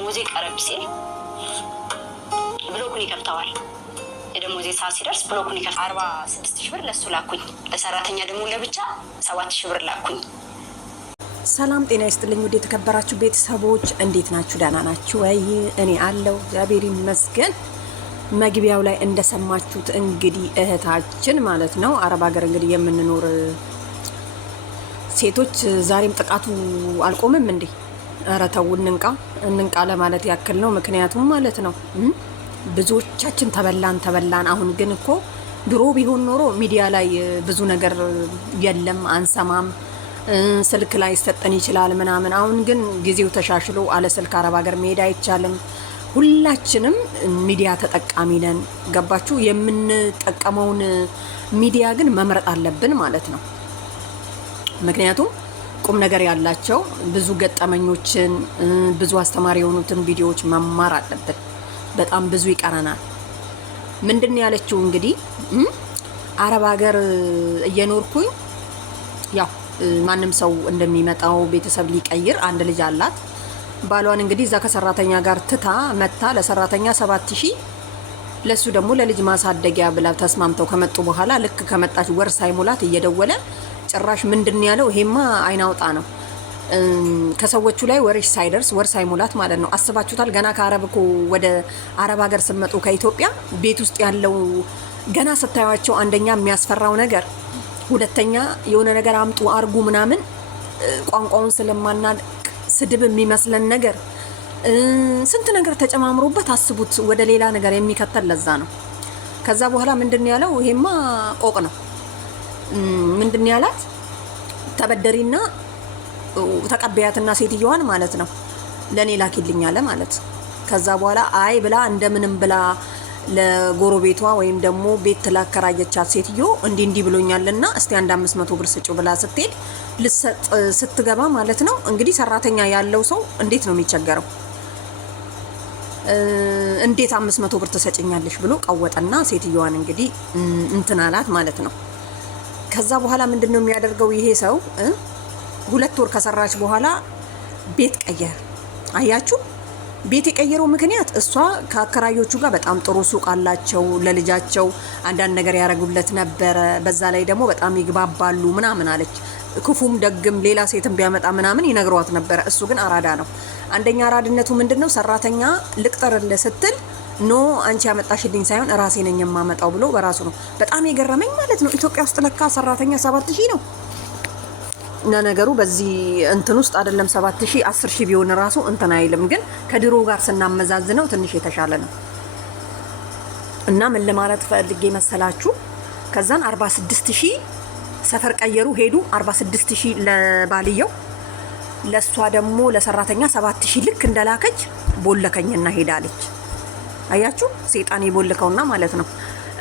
ደሞዜ ቀረብ ሲል ብሎኩን ይከፍተዋል። የደሞዜ ሰዓት ሲደርስ ብሎኩን ይከፍተዋል። 46 ሺህ ብር ለሱ ላኩኝ። ለሰራተኛ ደግሞ ለብቻ 7 ሺህ ብር ላኩኝ። ሰላም ጤና ይስጥልኝ። ወደ ተከበራችሁ ቤተሰቦች እንዴት ናችሁ? ደህና ናችሁ ወይ? እኔ አለው እግዚአብሔር ይመስገን። መግቢያው ላይ እንደሰማችሁት እንግዲህ እህታችን ማለት ነው አረብ ሀገር እንግዲህ የምንኖር ሴቶች ዛሬም ጥቃቱ አልቆምም እንዴ? ኧረ ተው እንንቃ ለማለት ያክል ነው። ምክንያቱም ማለት ነው ብዙዎቻችን ተበላን። አሁን ግን እኮ ድሮ ቢሆን ኖሮ ሚዲያ ላይ ብዙ ነገር የለም አንሰማም፣ ስልክ ላይ ሰጠን ይችላል ምናምን። አሁን ግን ጊዜው ተሻሽሎ አለ ስልክ አረብ ሀገር መሄድ አይቻልም። ሁላችንም ሚዲያ ተጠቃሚ ነን። ገባችሁ? የምንጠቀመውን ሚዲያ ግን መምረጥ አለብን ማለት ነው። ምክንያቱም ቁም ነገር ያላቸው ብዙ ገጠመኞችን ብዙ አስተማሪ የሆኑትን ቪዲዮዎች መማር አለብን። በጣም ብዙ ይቀረናል። ምንድን ያለችው እንግዲህ አረብ ሀገር እየኖርኩኝ ያው ማንም ሰው እንደሚመጣው ቤተሰብ ሊቀይር አንድ ልጅ አላት። ባሏን እንግዲህ እዛ ከሰራተኛ ጋር ትታ መታ ለሰራተኛ 7000 ለሱ ደግሞ ለልጅ ማሳደጊያ ብላ ተስማምተው ከመጡ በኋላ ልክ ከመጣች ወር ሳይሞላት እየደወለ ጭራሽ ምንድን ያለው ይሄማ አይናውጣ ነው። ከሰዎቹ ላይ ወርሽ ሳይደርስ ወር ሳይሞላት ማለት ነው። አስባችሁታል? ገና ከአረብ እኮ ወደ አረብ ሀገር ስትመጡ ከኢትዮጵያ ቤት ውስጥ ያለው ገና ስታዩቸው አንደኛ የሚያስፈራው ነገር፣ ሁለተኛ የሆነ ነገር አምጡ አርጉ ምናምን ቋንቋውን ስለማናል ስድብ የሚመስለን ነገር ስንት ነገር ተጨማምሮበት አስቡት ወደ ሌላ ነገር የሚከተል ለዛ ነው። ከዛ በኋላ ምንድን ያለው ይሄማ ቆቅ ነው። ምንድን ያላት ተበደሪና ተቀበያትና ሴትዮዋን ማለት ነው ለኔ ላኪልኝ አለ ማለት። ከዛ በኋላ አይ ብላ እንደምንም ብላ ለጎረቤቷ ወይም ደግሞ ቤት ላከራየቻት ሴትዮ እንዲህ ብሎኛልና እስቲ 500 ብር ስጪው ብላ ስትሄድ ልሰጥ ስትገባ ማለት ነው እንግዲህ ሰራተኛ ያለው ሰው እንዴት ነው የሚቸገረው? እንዴት 500 ብር ትሰጭኛለሽ ብሎ ቀወጠና ሴትዮዋን እንግዲህ እንትን አላት ማለት ነው። ከዛ በኋላ ምንድነው የሚያደርገው ይሄ ሰው 2 ወር ከሰራች በኋላ ቤት ቀየረ። አያችሁ? ቤት የቀየረው ምክንያት እሷ ከአከራዮቹ ጋር በጣም ጥሩ ሱቅ አላቸው። ለልጃቸው አንዳንድ ነገር ያደርጉለት ነበረ። በዛ ላይ ደግሞ በጣም ይግባባሉ ምናምን አለች። ክፉም ደግም ሌላ ሴትም ቢያመጣ ምናምን ይነግሯት ነበረ። እሱ ግን አራዳ ነው። አንደኛ አራድነቱ ምንድነው? ሰራተኛ ልቅጠርልህ ስትል ኖ አንቺ ያመጣሽልኝ ሳይሆን ራሴ ነኝ የማመጣው ብሎ በራሱ ነው። በጣም የገረመኝ ማለት ነው ኢትዮጵያ ውስጥ ለካ ሰራተኛ 7000 ነው። ነገሩ በዚህ እንትን ውስጥ አይደለም 7000 10000 ቢሆን ራሱ እንትን አይልም። ግን ከድሮ ጋር ስናመዛዝነው ትንሽ የተሻለ ነው። እና ምን ለማለት ፈልጌ መሰላችሁ? ከዛን 46000 ሰፈር ቀየሩ ሄዱ። 46000 ለባልየው፣ ለሷ ደግሞ ለሰራተኛ 7000 ልክ እንደላከች ቦለከኝና ሄዳለች። አያችሁ? ሰይጣን ይቦልከውና ማለት ነው።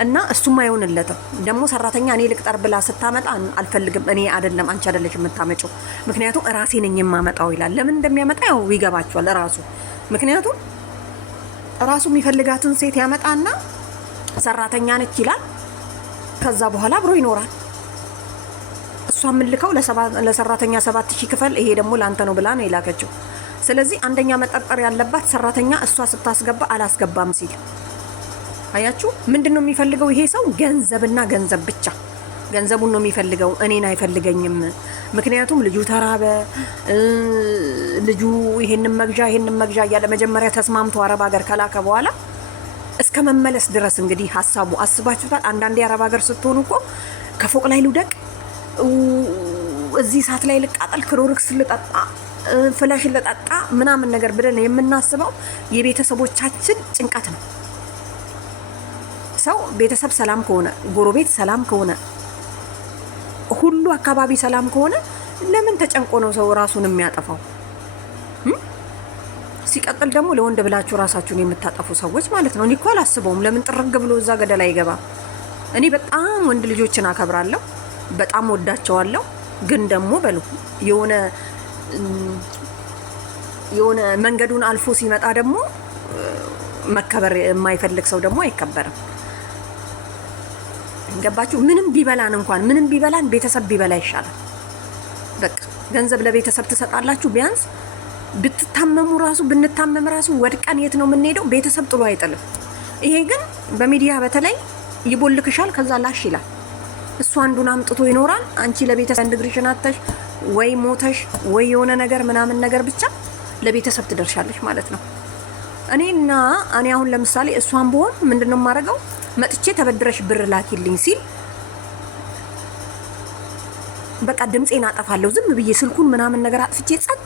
እና እሱም አይሆንለትም ደግሞ ሰራተኛ እኔ ልቅጠር ብላ ስታመጣ አልፈልግም፣ እኔ አይደለም አንቺ አይደለሽ የምታመጪው፣ ምክንያቱም ራሴ ነኝ የማመጣው ይላል። ለምን እንደሚያመጣ ያው ይገባቸዋል ራሱ። ምክንያቱም ራሱ የሚፈልጋትን ሴት ያመጣና ሰራተኛ ነች ይላል። ከዛ በኋላ አብሮ ይኖራል። እሷ ምልከው ለሰራተኛ 7000 ክፈል፣ ይሄ ደግሞ ላንተ ነው ብላ ነው የላከችው። ስለዚህ አንደኛ መጠርጠር ያለባት ሰራተኛ እሷ ስታስገባ አላስገባም ሲል። አያችሁ? ምንድነው የሚፈልገው ይሄ ሰው? ገንዘብና ገንዘብ ብቻ። ገንዘቡን ነው የሚፈልገው፣ እኔን አይፈልገኝም። ምክንያቱም ልጁ ተራበ፣ ልጁ ይሄንን መግዣ እያለ መጀመሪያ ተስማምቶ አረብ ሀገር ከላከ በኋላ እስከ መመለስ ድረስ እንግዲህ ሀሳቡ አስባችሁታል? አንዳንዴ አረብ ሀገር ስትሆኑ እኮ ከፎቅ ላይ ልውደቅ፣ እዚህ ሰዓት ላይ ልቃጠል፣ ክሎሮክስ ልጠጣ፣ ፍላሽ ልጠጣ ምናምን ነገር ብለን የምናስበው የቤተሰቦቻችን ጭንቀት ነው። ሰው ቤተሰብ ሰላም ከሆነ፣ ጎረቤት ሰላም ከሆነ፣ ሁሉ አካባቢ ሰላም ከሆነ ለምን ተጨንቆ ነው ሰው ራሱን የሚያጠፋው? ሲቀጥል ደግሞ ለወንድ ብላችሁ ራሳችሁን የምታጠፉ ሰዎች ማለት ነው። እኔ እኮ አላስበውም። ለምን ጥርግ ብሎ እዛ ገደል አይገባ? እኔ በጣም ወንድ ልጆችን አከብራለሁ፣ በጣም ወዳቸዋለሁ። ግን ደግሞ በሉ የሆነ መንገዱን አልፎ ሲመጣ ደግሞ መከበር የማይፈልግ ሰው ደግሞ አይከበርም። ገባችሁ? ምንም ቢበላን ቤተሰብ ቢበላ ይሻላል። በቃ ገንዘብ ለቤተሰብ ትሰጣላችሁ፣ ቢያንስ ብትታመሙ ራሱ ብንታመም ራሱ ወድቀን የት ነው የምንሄደው? ቤተሰብ ጥሎ አይጥልም። ይሄ ግን በሚዲያ በተለይ ይቦልክሻል፣ ከዛ ላሽ ይላል። እሱ አንዱን አምጥቶ ይኖራል። አንቺ ለቤተሰብ እንድግርሽን አተሽ ወይ ሞተሽ ወይ የሆነ ነገር ምናምን ነገር ብቻ ለቤተሰብ ትደርሻለሽ ማለት ነው። እኔ አሁን ለምሳሌ እሷን ብሆን ምንድነው የማደርገው? መጥቼ ተበድረሽ ብር ላኪልኝ ሲል በቃ ድምጼን አጠፋለሁ። ዝም ብዬ ስልኩን ምናምን ነገር አጥፍቼ ጸጥ።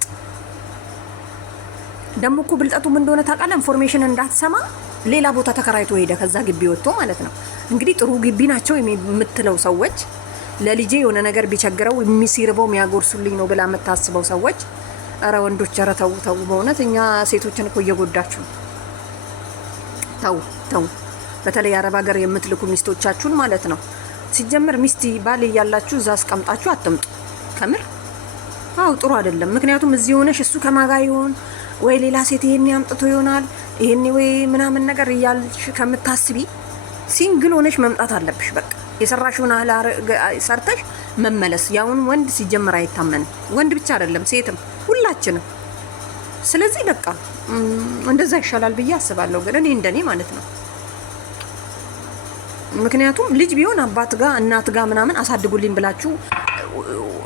ደግሞ እኮ ብልጠቱ ምን እንደሆነ ታውቃለህ? ኢንፎርሜሽን እንዳትሰማ ሌላ ቦታ ተከራይቶ ሄደ፣ ከዛ ግቢ ወጥቶ ማለት ነው። እንግዲህ ጥሩ ግቢ ናቸው የምትለው ሰዎች፣ ለልጄ የሆነ ነገር ቢቸግረው የሚሲርበው የሚያጎርሱልኝ ነው ብላ የምታስበው ሰዎች፣ ኧረ ወንዶች ኧረ ተው ተው፣ በእውነት እኛ ሴቶችን እኮ እየጎዳችሁ ነው። ተው ተው፣ በተለይ አረብ ሀገር የምትልኩ ሚስቶቻችሁን ማለት ነው። ሲጀምር ሚስት ባል እያላችሁ እዛ አስቀምጣችሁ አትምጡ። ከምር አው ጥሩ አይደለም። ምክንያቱም እዚህ ሆነሽ እሱ ከማጋ ይሆን ወይ ሌላ ሴት ይሄን ያምጥቶ ይሆናል ይሄን ወይ ምናምን ነገር እያልሽ ከምታስቢ ሲንግል ሆነሽ መምጣት አለብሽ። በቃ የሰራሽውን ሰርተሽ መመለስ። ያውን ወንድ ሲጀምር አይታመንም። ወንድ ብቻ አይደለም ሴትም፣ ሁላችንም። ስለዚህ በቃ እንደዛ ይሻላል ብዬ አስባለሁ። ግን እኔ እንደኔ ማለት ነው። ምክንያቱም ልጅ ቢሆን አባት ጋር እናት ጋር ምናምን አሳድጉልኝ ብላችሁ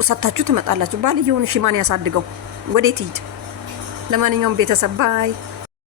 ሰታችሁ ትመጣላችሁ። ባልየውን ሽማን ያሳድገው ወዴት ይሄድ? ለማንኛውም ቤተሰብ ባይ